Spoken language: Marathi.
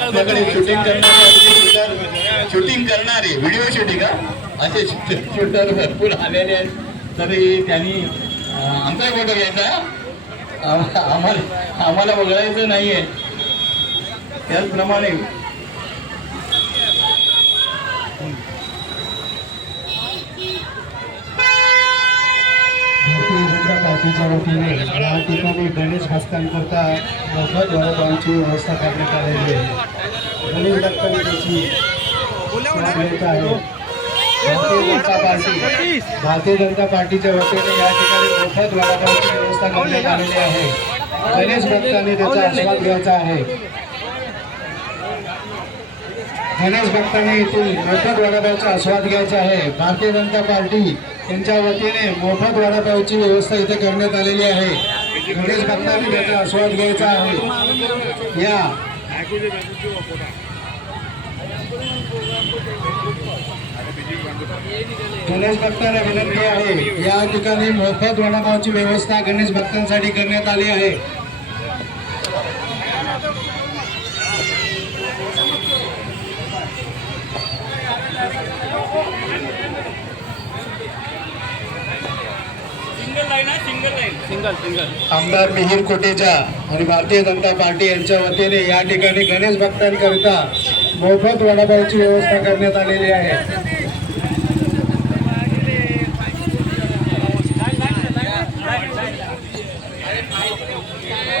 आपल्याकडे शूटिंग करणारे व्हिडिओ शूटिंग असे शूटर भरपूर आलेले आहेत. तरी त्यांनी आमचा फोटो घ्यायचा, आम्हाला बघायचं नाहीये. त्याचप्रमाणे पार्टीच्या वतीने या ठिकाणी गणेश हस्तांकरता मोफत वडापावची व्यवस्था करण्यात आलेली आहे. गणेश भक्तांनी त्याची आहे. भारतीय जनता पार्टीच्या वतीने या ठिकाणी मोफत वडापावची व्यवस्था करण्यात आलेली आहे. गणेश भक्तांनी त्याचा आस्वाद घ्यायचा आहे. गणेश भक्तांनी येथील मोफत वडापावचा आस्वाद घ्यायचा आहे. भारतीय जनता पार्टी यांच्या वतीने मोफत वडापावची व्यवस्था इथे करण्यात आलेली आहे. गणेश भक्तांनी त्याचा आस्वाद घ्यायचा आहे. या गणेश भक्तांना विनंती आहे, या ठिकाणी मोफत वडापावची व्यवस्था गणेश भक्तांसाठी करण्यात आली आहे. आमदार मिहिर कोटेचा आणि भारतीय जनता पार्टी यांच्या वतीने या ठिकाणी गणेश भक्तांकरिता मोफत वडापावची व्यवस्था करण्यात आलेली आहे.